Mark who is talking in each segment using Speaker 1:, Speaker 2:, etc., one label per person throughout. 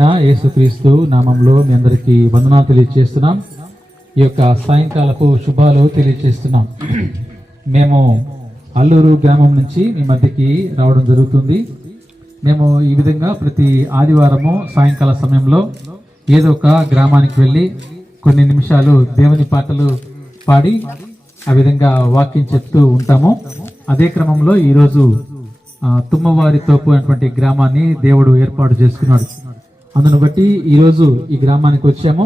Speaker 1: నా యేసుక్రీస్తు నామంలో మీ అందరికీ వందనాలు తెలియజేస్తున్నాం ఈ యొక్క సాయంకాలపు శుభాలు తెలియజేస్తున్నాం మేము అల్లూరు గ్రామం నుంచి మీ మధ్యకి రావడం జరుగుతుంది. మేము ఈ విధంగా ప్రతి ఆదివారము సాయంకాల సమయంలో ఏదో ఒక గ్రామానికి వెళ్ళి కొన్ని నిమిషాలు దేవుని పాటలు పాడి ఆ విధంగా వాక్యం చెప్తూ ఉంటాము. అదే క్రమంలో ఈరోజు తుమ్మవారి తోపు అనేటువంటి గ్రామాన్ని దేవుడు ఏర్పాటు చేసుకున్నాడు. అందును బట్టి ఈరోజు ఈ గ్రామానికి వచ్చాము.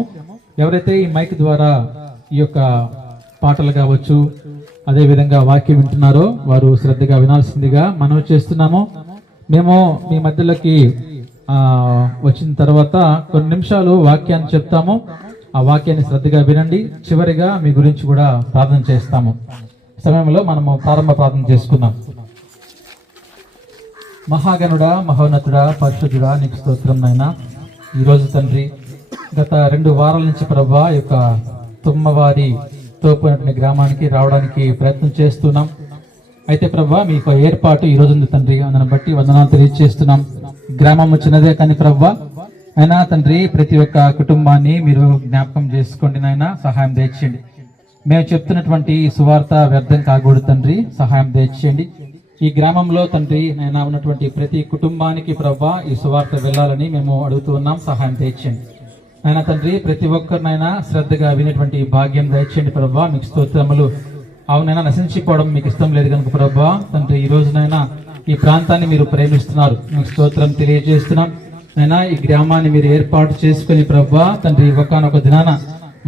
Speaker 1: ఎవరైతే ఈ మైక్ ద్వారా ఈ యొక్క పాటలు కావచ్చు అదే విధంగా వాక్యం వింటున్నారో వారు శ్రద్ధగా వినాల్సిందిగా మనవి చేస్తున్నాము. మేము మీ మధ్యలోకి వచ్చిన తర్వాత కొన్ని నిమిషాలు వాక్యాన్ని చెప్తాము. ఆ వాక్యాన్ని శ్రద్ధగా వినండి. చివరిగా మీ గురించి కూడా ప్రార్థన చేస్తాము. సమయంలో మనము ప్రారంభ ప్రార్థన చేసుకుందాం. మహాగణుడా మహోన్నతుడా పరిశుద్ధుడా నీకు స్తోత్రం నాయన. ఈరోజు తండ్రి గత రెండు వారాల నుంచి ప్రభా యొక్క తుమ్మవారి తోపునటువంటి గ్రామానికి రావడానికి ప్రయత్నం చేస్తున్నాం. అయితే ప్రభా మీ యొక్క ఏర్పాటు ఈ రోజు ఉంది తండ్రి. అందుని బట్టి వందనాలు తెలియజేస్తున్నాం. గ్రామం చిన్నదే కానీ ప్రభా అయినా తండ్రి ప్రతి ఒక్క కుటుంబాన్ని మీరు జ్ఞాపకం చేసుకోండి నాయన సహాయం దయచేయండి. మేము చెప్తున్నటువంటి సువార్త వ్యర్థం కాకూడదు తండ్రి సహాయం దయచేయండి. ఈ గ్రామంలో తండ్రి నేను ఉన్నటువంటి ప్రతి కుటుంబానికి ప్రభా ఈ సువార్త వెళ్ళాలని మేము అడుగుతూ ఉన్నాం. సహాయం తెచ్చండి. నాయన తండ్రి ప్రతి ఒక్కరినైనా శ్రద్ధగా వినేటువంటి భాగ్యం దయచేయండి ప్రభా మీకు స్తోత్రములు. అవునైనా నశించిపోవడం మీకు ఇష్టం లేదు కనుక ప్రభా తండ్రి ఈ రోజునైనా ఈ ప్రాంతాన్ని మీరు ప్రేమిస్తున్నారు. మీకు స్తోత్రం తెలియజేస్తున్నాం. నైనా ఈ గ్రామాన్ని మీరు ఏర్పాటు చేసుకుని ప్రభా తండ్రి ఒకనొక దినాన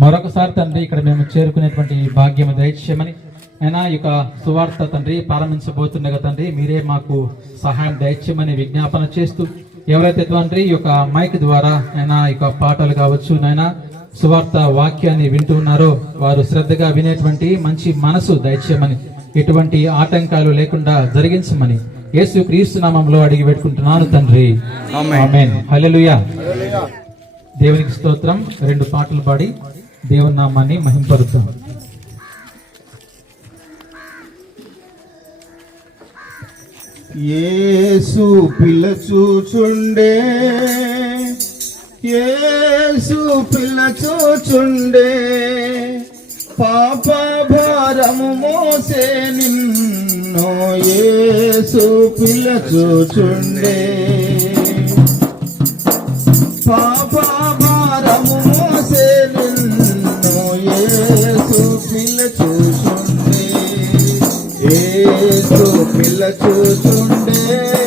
Speaker 1: మరొకసారి తండ్రి ఇక్కడ మేము చేరుకునేటువంటి భాగ్యం దయచేయమని అయినా ఈ యొక్క సువార్త తండ్రి ప్రారంభించబోతుండగా తండ్రి మీరే మాకు సహాయం దయచేయమని విజ్ఞాపన చేస్తూ ఎవరైతే తండ్రి ఈ యొక్క మైక్ ద్వారా అయినా ఈ యొక్క పాటలు కావచ్చు నైనా సువార్త వాక్యాన్ని వింటూ ఉన్నారో వారు శ్రద్ధగా వినేటువంటి మంచి మనసు దయచేయమని ఎటువంటి ఆటంకాలు లేకుండా జరిగించమని యేసు క్రీస్తు నామంలో అడిగి పెట్టుకుంటున్నాను తండ్రి. దేవునికి స్తోత్రం. రెండు పాటలు పాడి దేవుని నామాన్ని మహింపరుద్దాం.
Speaker 2: యేసు పిలచూచుండే. యేసు పిలచూచుండే. పాప భారము మోసే నిన్నో యేసు పిలచూచుండే. పాప భారము మోసే నిన్నో యేసు పిలచూచుండే. యేసు పిల్ల చూచుండే యేసు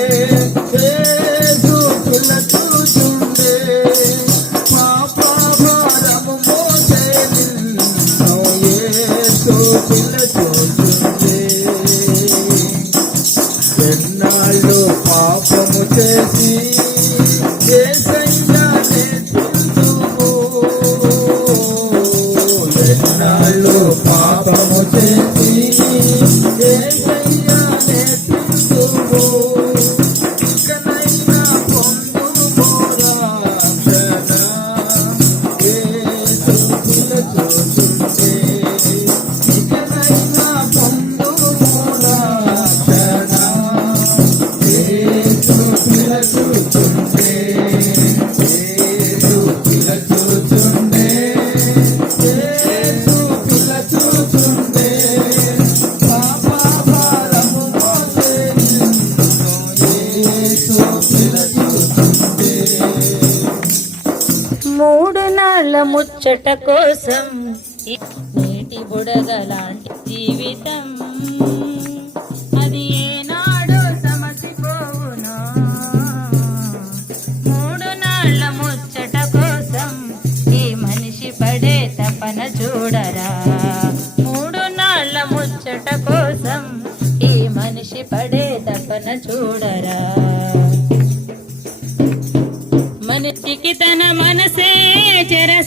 Speaker 3: మూడు నాళ్ళ ముచ్చట కోసం ఈ నీటి బుడగలాంటి జీవితం.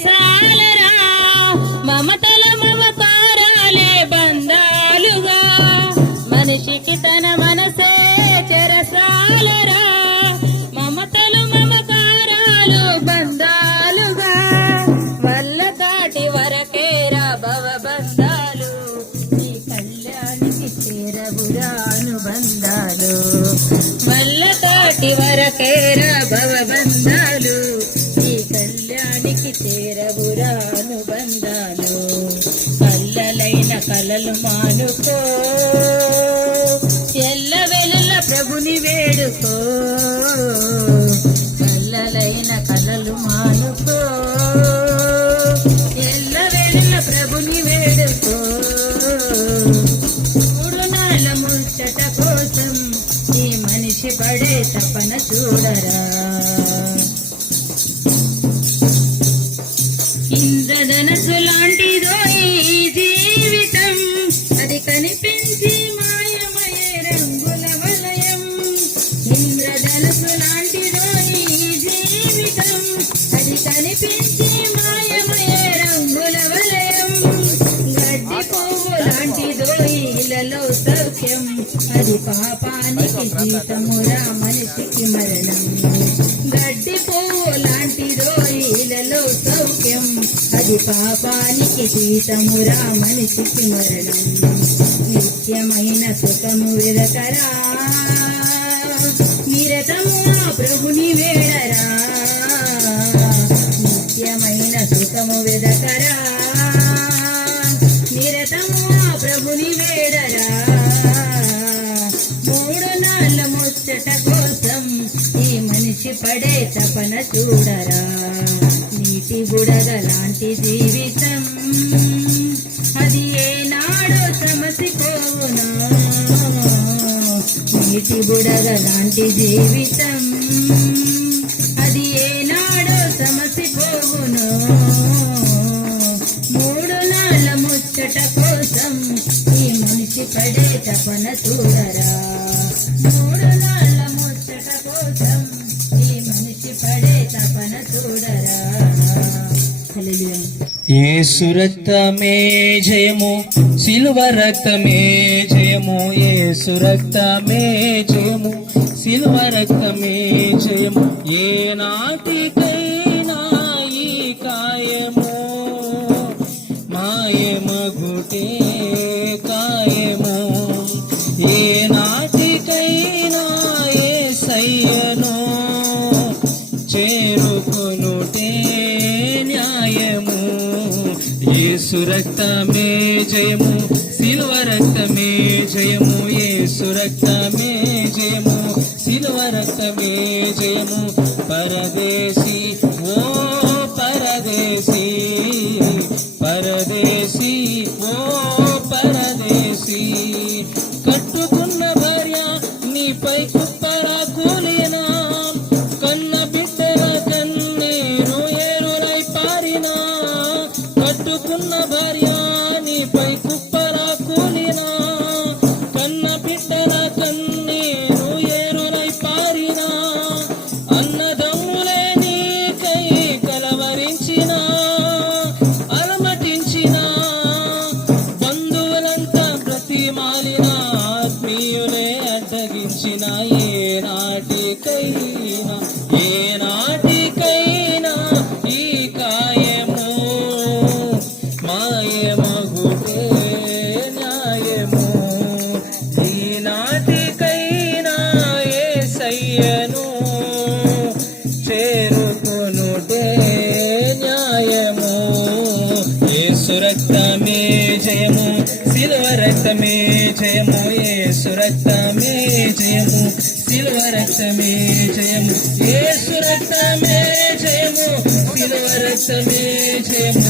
Speaker 3: చెరసాలరా మమతల మమకారాలే బంధాలుగా. మనిషికి తన మనసే చెరసాలరా మమతలు మమకారాలు బంధాలుగా. వల్ల కాటి వరకేరా భవ బంధాలు కళ్యాణికి చేరవురా అనుబంధాలు ఇలలో సౌఖ్యం అది పాపానికి జీతమురా మనిషికి మరణం. గడ్డి పువ్వు లాంటిదో ఇలలో సౌఖ్యం అది పాపానికి జీతమురా మనిషికి మరణం. నిత్యమైన సుఖము విరకరా చూడరా? నీటి బుడగ లాంటి జీవితం. అది ఏనాడో సమసిపోనా నీటి బుడగ లాంటి జీవితం. అది ఏనాడో సమసిపోవును? మూడు నాళ్ళ ముచ్చట కోసం ఈ మనిషి పడే తపన చూడరా?
Speaker 4: ఏసు రక్తమే జయము సిల్వ రక్తమే జయము ఏసు రక్తమే జయము సిల్వ రక్తమే జయము. ఏ నాటి జయము. శిలువ రక్తమే జయము. ఏ సురక్తమే జయము. శిలువ రక్తమే జయము. జయము. ఏసు రక్తమే జయము. శిలువ రక్తమే జయము.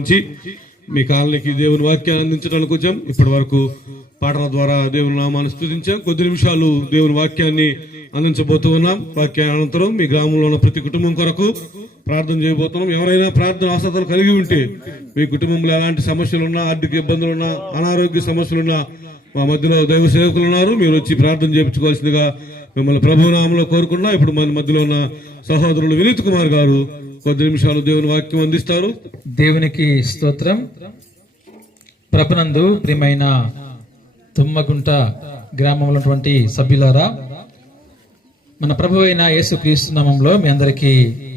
Speaker 5: అల్లూరు మీ కాలనీకి దేవుని వాక్యాన్ని అందించడానికి వచ్చాం. ఇప్పటి వరకు పాటల ద్వారా దేవుని నామాన్ని స్థుతించాం కొద్ది నిమిషాలు దేవుని వాక్యాన్ని అందించబోతూ ఉన్నాం. వాక్యాన్ని అనంతరం మీ గ్రామంలో ఉన్న ప్రతి కుటుంబం కొరకు ప్రార్థన చేయబోతున్నాం. ఎవరైనా ప్రార్థన ఆసక్తులు కలిగి ఉంటే మీ కుటుంబంలో ఎలాంటి సమస్యలు ఉన్నా ఆర్థిక ఇబ్బందులు ఉన్నా అనారోగ్య సమస్యలు ఉన్నా మా మధ్యలో దైవ సేవకులు ఉన్నారు. మీరు వచ్చి ప్రార్థన చేయించుకోవాల్సిందిగా మిమ్మల్ని ప్రభునామంలో కోరుకున్నా ఇప్పుడు మన మధ్యలో ఉన్న సహోదరులు వినీత్ కుమార్ గారు కొద్ది నిమిషాలు దేవుని వాక్యం అందిస్తారు.
Speaker 1: దేవునికి స్తోత్రం. ప్రపనందు ప్రియమైన తుమ్మగుంట గ్రామంలో ఉన్నటువంటి సభ్యులారా మన ప్రభు అయిన యేసు నామంలో మీ అందరికీ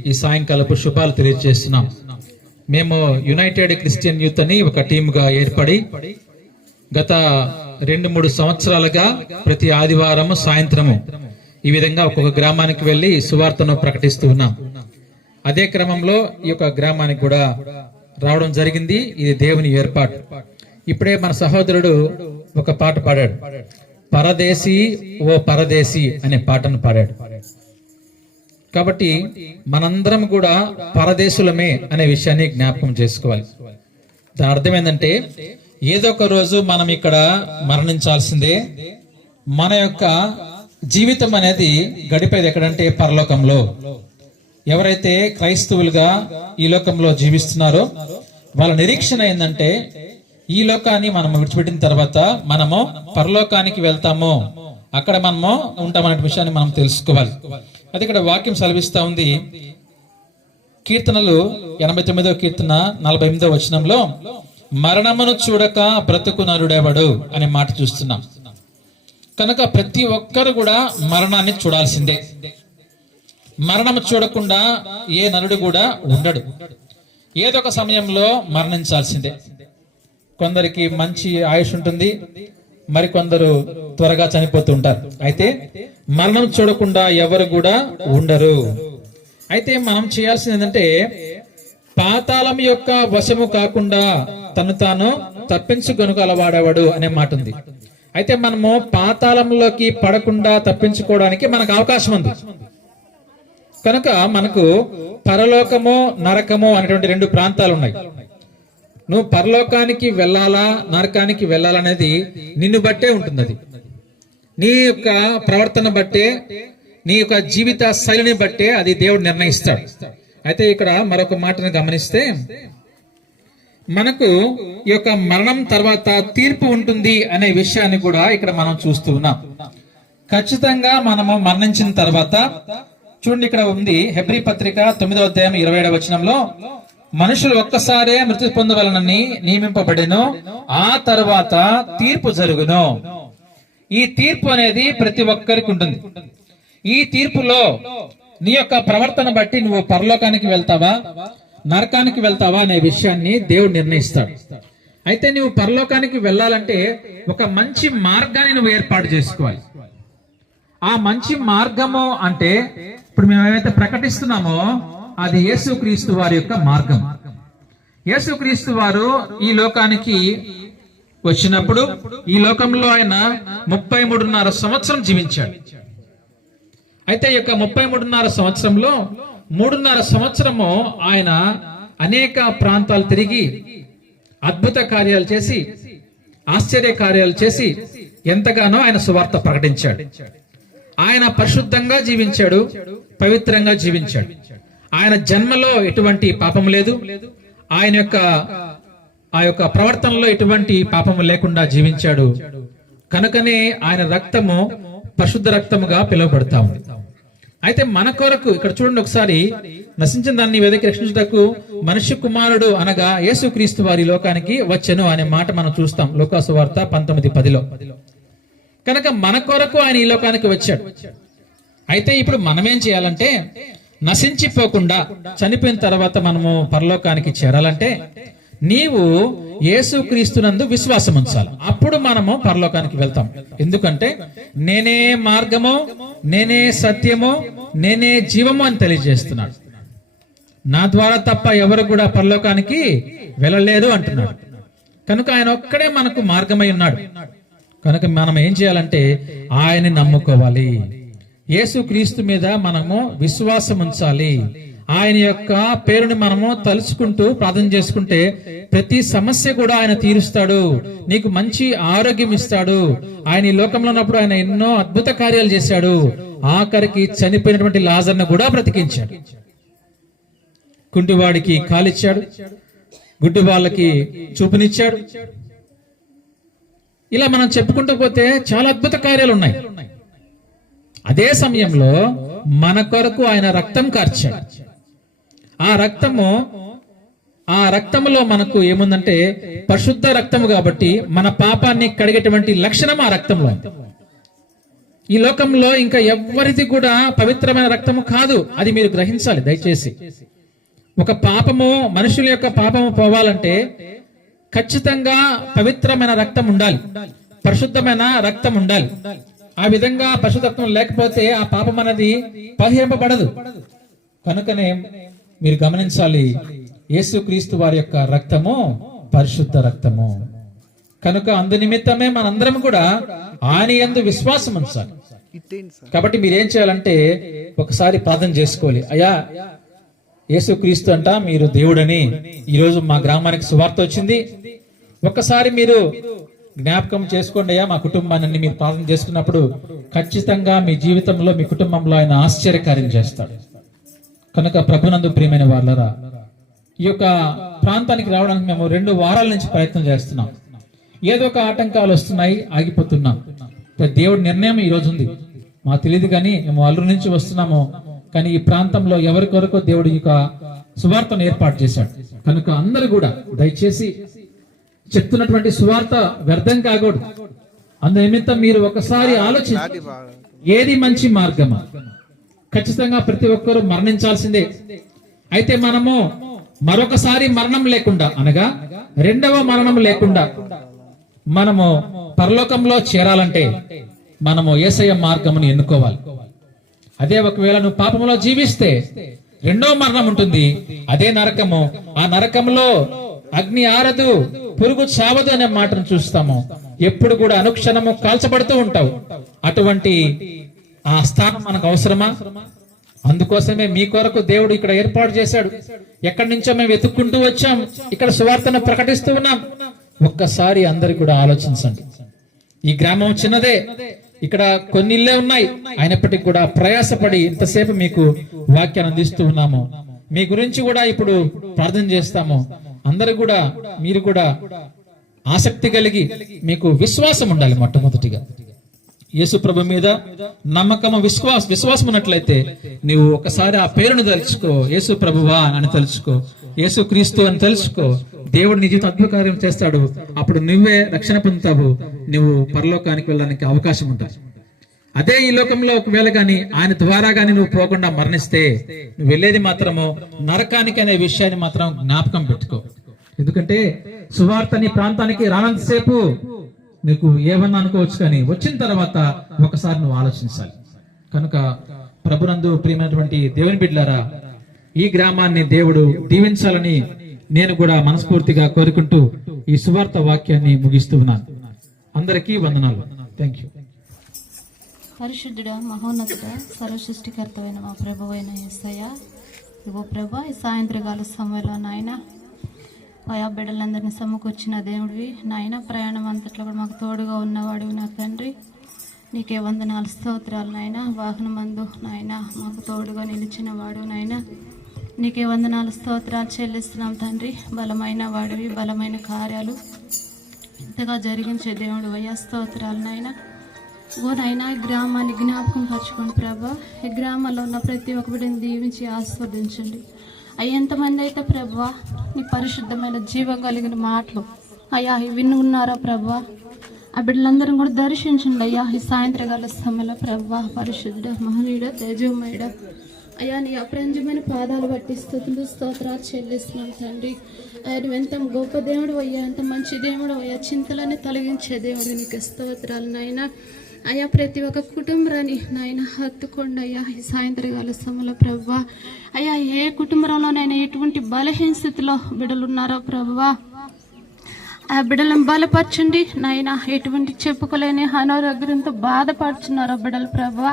Speaker 1: ఈ సాయంకాలపు శుభాలు తెలియజేస్తున్నాం. మేము యునైటెడ్ క్రిస్టియన్ యూత్ అని ఒక టీమ్గా ఏర్పడి గత రెండు మూడు సంవత్సరాలుగా ప్రతి ఆదివారం సాయంత్రము ఈ విధంగా ఒక్కొక్క గ్రామానికి వెళ్ళి సువార్తను ప్రకటిస్తూ ఉన్నాం. అదే క్రమంలో ఈ యొక్క గ్రామానికి కూడా రావడం జరిగింది. ఇది దేవుని ఏర్పాటు. ఇప్పుడే మన సహోదరుడు ఒక పాట పాడాడు. పరదేశీ ఓ పరదేశీ అనే పాటను పాడాడు. కాబట్టి మనందరం కూడా పరదేశులమే అనే విషయాన్ని జ్ఞాపకం చేసుకోవాలి. దాని అర్థం ఏంటంటే ఏదో ఒక రోజు మనం ఇక్కడ మరణించాల్సిందే. మన యొక్క జీవితం అనేది గడిపేది ఎక్కడంటే పరలోకంలో. ఎవరైతే క్రైస్తవులుగా ఈ లోకంలో జీవిస్తున్నారో వాళ్ళ నిరీక్షణ ఏంటంటే ఈ లోకాన్ని మనం విడిచిపెట్టిన తర్వాత మనము పరలోకానికి వెళ్తాము. అక్కడ మనము ఉంటామనే విషయాన్ని మనం తెలుసుకోవాలి. అది ఇక్కడ వాక్యం సెలవిస్తా ఉంది. కీర్తనలు ఎనభై తొమ్మిదో కీర్తన నలభై ఎనిమిదో వచనంలో మరణమును చూడక బ్రతుకు నరుడెవడు అనే మాట చూస్తున్నాం. కనుక ప్రతి ఒక్కరు కూడా మరణాన్ని చూడాల్సిందే. మరణం చూడకుండా ఏ నరుడు కూడా ఉండడు. ఏదో ఒక సమయంలో మరణించాల్సిందే. కొందరికి మంచి ఆయుష్ ఉంటుంది మరి కొందరు త్వరగా చనిపోతూ ఉంటారు అయితే మరణం చూడకుండా ఎవరు కూడా ఉండరు. అయితే మనం చేయాల్సింది ఏంటంటే పాతాళం యొక్క వశము కాకుండా తను తాను తప్పించుకొనుగలవాడేవాడు అనే మాట ఉంది అయితే మనము పాతాళంలోకి పడకుండా తప్పించుకోవడానికి మనకు అవకాశం ఉంది. కనుక మనకు పరలోకము నరకము అనేటువంటి రెండు ప్రాంతాలు ఉన్నాయి నువ్వు పరలోకానికి వెళ్ళాలా నరకానికి వెళ్ళాలనేది నిన్ను బట్టే ఉంటుంది అది నీ యొక్క ప్రవర్తన బట్టే నీ యొక్క జీవిత శైలిని బట్టే అది దేవుడు నిర్ణయిస్తాడు. అయితే ఇక్కడ మరొక మాటను గమనిస్తే మనకు ఈ యొక్క మరణం తర్వాత తీర్పు ఉంటుంది అనే విషయాన్ని కూడా ఇక్కడ మనం చూస్తూ ఉన్నాం. ఖచ్చితంగా మనము మరణించిన తర్వాత చూడండి ఇక్కడ ఉంది హెబ్రి పత్రిక తొమ్మిదవ అధ్యాయం ఇరవై ఏడవ వచనంలో మనుషులు ఒక్కసారే మృతి పొందవలనని నియమింపబడెను ఆ తర్వాత తీర్పు జరుగును. ఈ తీర్పు అనేది ప్రతి ఒక్కరికి ఉంటుంది. ఈ తీర్పులో నీ యొక్క ప్రవర్తన బట్టి నువ్వు పరలోకానికి వెళ్తావా? నరకానికి వెళ్తావా అనే విషయాన్ని దేవుడు నిర్ణయిస్తాడు. అయితే నువ్వు పరలోకానికి వెళ్ళాలంటే ఒక మంచి మార్గాన్ని నువ్వు ఏర్పాటు చేసుకోవాలి. ఆ మంచి మార్గము అంటే ఇప్పుడు మేము ఏమైతే ప్రకటిస్తున్నామో అది యేసుక్రీస్తు వారి యొక్క మార్గం. యేసుక్రీస్తు వారు ఈ లోకానికి వచ్చినప్పుడు ఈ లోకంలో ఆయన ముప్పై మూడున్నర సంవత్సరం జీవించాడు. అయితే ఈ యొక్క ముప్పై మూడున్నర సంవత్సరంలో మూడున్నర సంవత్సరము ఆయన అనేక ప్రాంతాలు తిరిగి అద్భుత కార్యాలు చేసి ఆశ్చర్య కార్యాలు చేసి ఎంతగానో ఆయన సువార్త ప్రకటించాడు. ఆయన పరిశుద్ధంగా జీవించాడు పవిత్రంగా జీవించాడు. ఆయన జన్మలో ఎటువంటి పాపం లేదు. ఆయన యొక్క ఆ యొక్క ప్రవర్తనలో ఎటువంటి పాపము లేకుండా జీవించాడు. కనుకనే ఆయన రక్తము పరిశుద్ధ రక్తముగా పిలువబడతా ఉంది అయితే మన కొరకు ఇక్కడ చూడండి ఒకసారి నశించిన దాన్ని వెదకి రక్షించుటకు మనుష్య కుమారుడు అనగా యేసుక్రీస్తు వారి లోకానికి వచ్చెను అనే మాట మనం చూస్తాం. లోకాసు వార్త పంతొమ్మిది పదిలో. కనుక మన కొరకు ఆయన ఈ లోకానికి వచ్చాడు. అయితే ఇప్పుడు మనం ఏం చేయాలంటే నశించిపోకుండా చనిపోయిన తర్వాత మనము పరలోకానికి చేరాలంటే నీవు యేసుక్రీస్తునందు విశ్వాసం ఉంచాలి అప్పుడు మనము పరలోకానికి వెళ్తాం. ఎందుకంటే నేనే మార్గము నేనే సత్యము నేనే జీవము అని తెలియజేస్తున్నాడు. నా ద్వారా తప్ప ఎవరు కూడా పరలోకానికి వెళ్ళలేదు అంటున్నాడు. కనుక ఆయన ఒక్కడే మనకు మార్గమై ఉన్నాడు. కనుక మనం ఏం చేయాలంటే ఆయన్ని నమ్ముకోవాలి. ఏసుక్రీస్తు మీద మనము విశ్వాసం ఉంచాలి ఆయన యొక్క పేరుని మనము తలుచుకుంటూ ప్రార్థన చేసుకుంటే ప్రతి సమస్య కూడా ఆయన తీరుస్తాడు. నీకు మంచి ఆరోగ్యం ఇస్తాడు. ఆయన ఈ లోకంలో ఉన్నప్పుడు ఆయన ఎన్నో అద్భుత కార్యాలు చేశాడు. ఆఖరికి చనిపోయినటువంటి లాజర్ను కూడా బ్రతికించాడు. కుంటివాడికి కాలిచ్చాడు. గుడ్డి వాళ్ళకి చూపునిచ్చాడు. ఇలా మనం చెప్పుకుంటూ పోతే చాలా అద్భుత కార్యాలు ఉన్నాయి. అదే సమయంలో మన కొరకు ఆయన రక్తం కార్చాడు. ఆ రక్తము ఆ రక్తములో మనకు ఏముందంటే పరిశుద్ధ రక్తము కాబట్టి మన పాపాన్ని కడిగేటువంటి లక్షణం ఆ రక్తంలో. ఈ లోకంలో ఇంకా ఎవ్వరిది కూడా పవిత్రమైన రక్తము కాదు. అది మీరు గ్రహించాలి దయచేసి. ఒక పాపము మనుషుల యొక్క పాపము పోవాలంటే ఖచ్చితంగా పవిత్రమైన రక్తం ఉండాలి. పరిశుద్ధమైన రక్తం ఉండాలి. ఆ విధంగా పరిశుద్ధత్వం రక్తం లేకపోతే ఆ పాపం అనేది పరిహరింపబడదు. కనుకనే మీరు గమనించాలి యేసుక్రీస్తు వారి యొక్క రక్తము పరిశుద్ధ రక్తము. కనుక అందు నిమిత్తమే మనందరం కూడా ఆయన ఎందు విశ్వాసం ఉంచాలి. కాబట్టి మీరేం చేయాలంటే ఒకసారి ప్రార్థన చేసుకోవాలి. అయ్యా యేసుక్రీస్తు అంట మీరు దేవుడని ఈరోజు మా గ్రామానికి సువార్త వచ్చింది. ఒక్కసారి మీరు జ్ఞాపకం చేసుకోండి అయ్యా మా కుటుంబాన్ని మీరు ప్రార్థన చేసుకున్నప్పుడు ఖచ్చితంగా మీ జీవితంలో మీ కుటుంబంలో ఆయన ఆశ్చర్యకార్యం చేస్తాడు. కనుక ప్రభునందు ప్రియమైన వాళ్ళరా ఈ యొక్క ప్రాంతానికి రావడానికి మేము రెండు వారాల నుంచి ప్రయత్నం చేస్తున్నాం. ఏదో ఒక ఆటంకాలు వస్తున్నాయి ఆగిపోతున్నాం. దేవుడి నిర్ణయం ఈ రోజు ఉంది. మాకు తెలియదు కానీ మేము అల్లూరు నుంచి వస్తున్నాము. కానీ ఈ ప్రాంతంలో ఎవరి కొరకు దేవుడు యొక్క సువార్తను ఏర్పాటు చేశాడు? కనుక అందరూ కూడా దయచేసి చెప్తున్నటువంటి సువార్త వ్యర్థం కాకూడదు. అందు నిమిత్తం మీరు ఒకసారి ఆలోచించి ఏది మంచి మార్గమా? ఖచ్చితంగా ప్రతి ఒక్కరూ మరణించాల్సిందే. అయితే మనము మరొకసారి మరణం లేకుండా అనగా రెండవ మరణం లేకుండా మనము పరలోకంలో చేరాలంటే మనము ఏసయ మార్గమును ఎన్నుకోవాలి. అదే ఒకవేళ నువ్వు పాపంలో జీవిస్తే రెండో మరణం ఉంటుంది. అదే నరకము. ఆ నరకంలో అగ్ని ఆరదు పురుగు చావదు అనే మాటను చూస్తాము. ఎప్పుడు కూడా అనుక్షణము కాల్చబడుతూ ఉంటావు. అటువంటి ఆ స్థానం మనకు అవసరమా? అందుకోసమే మీ కొరకు దేవుడు ఇక్కడ ఏర్పాటు చేశాడు. ఎక్కడి నుంచో మేము వెతుక్కుంటూ వచ్చాం. ఇక్కడ సువార్తను ప్రకటిస్తూ ఉన్నాం. ఒక్కసారి అందరు కూడా ఆలోచించండి. ఈ గ్రామం చిన్నదే. ఇక్కడ కొన్ని ఇల్లే ఉన్నాయి. అయినప్పటికీ కూడా ప్రయాసపడి ఇంతసేపు మీకు వాక్యాన్ని అందిస్తూ ఉన్నాము. మీ గురించి కూడా ఇప్పుడు ప్రార్థన చేస్తాము. అందరూ కూడా మీరు కూడా ఆసక్తి కలిగి మీకు విశ్వాసం ఉండాలి మొట్టమొదటిగా. యేసు ప్రభు మీద నమ్మకము విశ్వాస విశ్వాసం ఉన్నట్లయితే నీవు ఒకసారి ఆ పేరును తలుచుకో. యేసు ప్రభువా అని తలుచుకో. యేసు క్రీస్తు అని తెలుసుకో దేవుడు నీ జీవితం అద్భుత కార్యం చేస్తాడు. అప్పుడు నువ్వే రక్షణ పొందుతావు. నువ్వు పరలోకానికి వెళ్ళడానికి అవకాశం ఉంటుంది. అదే ఈ లోకంలో ఒకవేళ గాని ఆయన ద్వారా గాని నువ్వు పోకుండా మరణిస్తే నువ్వు వెళ్ళేది మాత్రము నరకానికి అనే విషయాన్ని మాత్రం జ్ఞాపకం పెట్టుకో. ఎందుకంటే సువార్త నీ ప్రాంతానికి రానంతసేపు నీకు ఏమన్నా అనుకోవచ్చు కానీ వచ్చిన తర్వాత ఒకసారి నువ్వు ఆలోచించాలి. కనుక ప్రభునందు ప్రియమైనటువంటి దేవుని బిడ్డలారా ఈ గ్రామాన్ని దేవుడు దీవించాలని నేను కూడా మనస్ఫూర్తిగా కోరుకుంటూ ఈ సువార్త వాక్యాన్ని ముగిస్తూ ఉన్నాను. అందరికీ వందనాలు. థ్యాంక్ యూ
Speaker 6: పరిశుద్ధుడా మహోన్నతుడ సర్వసృష్టికర్తమైన మా ప్రభు అయిన ఏసయ్య. ఇవో ప్రభా ఈ సాయంత్రకాల సమయంలో నాయన ఆయా బిడ్డలందరినీ సమకూర్చిన దేవుడివి. నాయన ప్రయాణం అంతట్లో కూడా మాకు తోడుగా ఉన్నవాడివి నా తండ్రి. నీకే వందనాలు స్తోత్రాలు నాయన. వాహన మందు నాయన మాకు తోడుగా నిలిచిన వాడు నాయన. నీకే వందనాలు స్తోత్రాలు చెల్లిస్తున్నాం తండ్రి. బలమైన వాడివి బలమైన కార్యాలు. ఇంతగా జరిగించే దేవుడు అయ్యా స్తోత్రాలు నాయన. ఓ నాయనా ఈ గ్రామాన్ని జ్ఞాపకం పరచుకోండి ప్రభా. ఈ గ్రామాల్లో ఉన్న ప్రతి ఒక్కడిని దీవించి ఆస్వాదించండి. అయ్యా ఎంతమంది అయితే ప్రభా నీ పరిశుద్ధమైన జీవం కలిగిన మాటలు. అయ్యా విన్ను ఉన్నారా ప్రభా ఆ బిడ్డలందరం కూడా దర్శించండి అయ్యా ఈ సాయంత్రకాల సమయంలో ప్రభా పరిశుద్ధుడ మహనీయుడ తేజోమయుడ. అయ్యా నీ అప్రంజమైన పాదాలు బట్టి స్థుతులు స్తోత్రాలు చెల్లిస్తున్నాం తండ్రి. అయ్యా నువ్వు ఎంత గొప్ప దేవుడు అయ్యా ఎంత మంచి దేవుడు అయ్యా చింతలన్నీ తొలగించే దేవుడు నీకు స్తోత్రాలు నాయనా. అయ్యా ప్రతి ఒక్క కుటుంబాన్ని నాయన హత్తుకోండి అయ్యా. ఈ సాయంత్రకాల సమయంలో ప్రవ్వా అయ్యా ఏ కుటుంబంలోనైనా ఎటువంటి బలహీన స్థితిలో బిడలున్నారో ప్రభా ప్రవ్వా ఆ బిడ్డలను బలపరచండి. నాయన ఎటువంటి చెప్పుకోలేని అనారోగ్యంతో బాధపడుచున్నారో బిడ్డలు ప్రభా.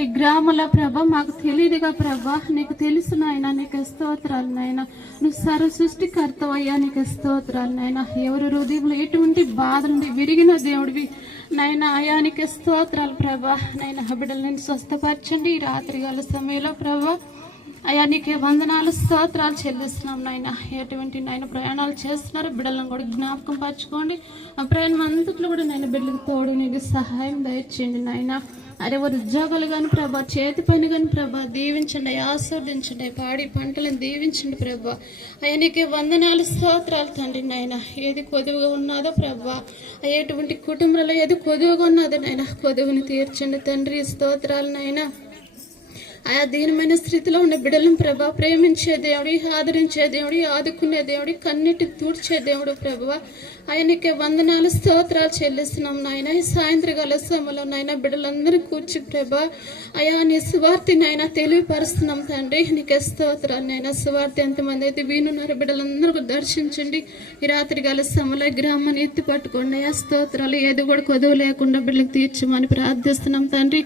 Speaker 6: ఈ గ్రామంలో ప్రభ మాకు తెలియదుగా ప్రభా. నీకు తెలుసు నాయన నీకు స్తోత్రాలు నాయన. నువ్వు సర్వ సృష్టికర్తవయ్యా నీకు స్తోత్రాలు నాయన. ఎవరి హృదయంలో ఎటువంటి బాధ నుండి విరిగిన దేవుడివి నాయన ఆయానికి స్తోత్రాలు ప్రభా. నాయన ఆ బిడ్డలను స్వస్థపరచండి. ఈ రాత్రికాల సమయంలో ప్రభా. అయ్యా నీకే వందనాలు స్తోత్రాలు చెల్లిస్తున్నాం నాయన ఎటువంటి నాయన ప్రయాణాలు చేస్తున్నారు. బిడ్డలను కూడా జ్ఞాపకం పరచుకోండి. ఆ ప్రయాణం అంతట్లో కూడా నాయన బిడ్డలకు తోడు నీకు సహాయం దయచేయండి నాయన అరే వారి ఉద్యోగాలు కానీ ప్రభా చేతి పని కానీ ప్రభా దీవించండి ఆస్వాదించండి పాడి పంటలను దీవించండి ప్రభా. అయ్యా నీకే వందనాలు స్తోత్రాలు తండ్రి నాయన. ఏది కొదువుగా ఉన్నదో ప్రభా ఎటువంటి కుటుంబంలో ఏది కొదువుగా ఉన్నదో నాయన కొదువుని తీర్చండి తండ్రి స్తోత్రాలు నాయన. ఆయా దీనమైన స్థితిలో ఉన్న బిడలను ప్రభా ప్రేమించే దేవుడి ఆదరించే దేవుడి ఆదుకునే దేవుడి కన్నిటి తూడ్చే దేవుడు ప్రభా. ఆయనకే వందనాలు స్తోత్రాలు చెల్లిస్తున్నాం నాయన. ఈ సాయంత్రకాల సమయంలో నాయన బిడ్డలందరూ కూర్చు ప్రభా. అయా నీ సువార్తి నాయన తెలియపరుస్తున్నాం తండ్రి. నీకే స్తోత్రాలు నాయన. సువార్త ఎంతమంది అయితే వీనున్నారు బిడ్డలందరూ దర్శించండి. ఈ రాత్రి కాల సమయంలో గ్రామాన్ని ఎత్తి పట్టుకోండి. అయా స్తోత్రాలు ఏది కూడా కొదువు లేకుండా బిడ్డలకు తీర్చమని ప్రార్థిస్తున్నాం తండ్రి.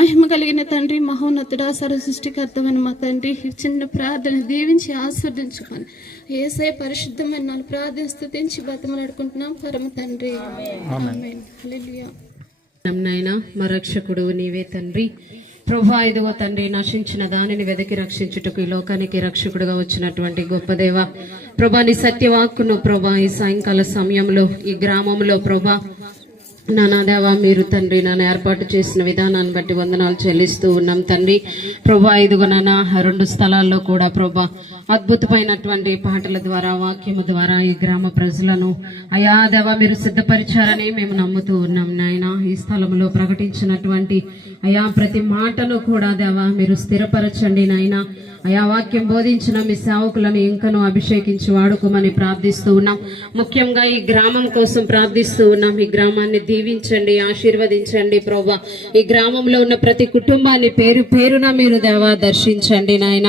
Speaker 6: మహిమ కలిగిన తండ్రి మహోన్నతుడా సర్వ సృష్టికర్తమైన మా తండ్రి. ఈ చిన్న ప్రార్థన దీవించి ఆస్వాదించుకొని ఏసై పరిశుద్ధమైన నాలుగు ప్రార్థన స్థుతించి బతమలాడుకుంటున్నాం. పరమ తండ్రి. ఆమేన్. హల్లెలూయా.
Speaker 7: నాయన మా రక్షకుడు నీవే తండ్రి. ప్రభా ఇదిగో తండ్రి నశించిన దానిని వెదకి రక్షించుటకు ఈ లోకానికి రక్షకుడుగా వచ్చినటువంటి గొప్ప దేవ. ప్రభా నీ సత్యవాక్కును ప్రభా ఈ సాయంకాల సమయంలో ఈ గ్రామంలో ప్రభా నానా దేవా మీరు తండ్రి నన్ను ఏర్పాటు చేసిన విధానాన్ని బట్టి వందనాలు చెల్లిస్తూ ఉన్నాం తండ్రి. ప్రభా ఇదిగో నాన్న రెండు స్థలాల్లో కూడా ప్రభా అద్భుతమైనటువంటి పాటల ద్వారా వాక్యము ద్వారా ఈ గ్రామ ప్రజలను అయా దేవా మీరు సిద్ధపరిచారని మేము నమ్ముతూ ఉన్నాం నాయన. ఈ స్థలంలో ప్రకటించినటువంటి అయా ప్రతి మాటను కూడా దేవా మీరు స్థిరపరచండి నాయన. అయా వాక్యం బోధించిన మీ సేవకులను ఇంకను అభిషేకించి వాడుకోమని ప్రార్థిస్తూ ఉన్నాం. ముఖ్యంగా ఈ గ్రామం కోసం ప్రార్థిస్తూ ఉన్నాం. ఈ గ్రామాన్ని దీవించండి ఆశీర్వదించండి ప్రభా ఈ గ్రామంలో ఉన్న ప్రతి కుటుంబాన్ని పేరు పేరున మీరు దేవా దర్శించండి నాయన.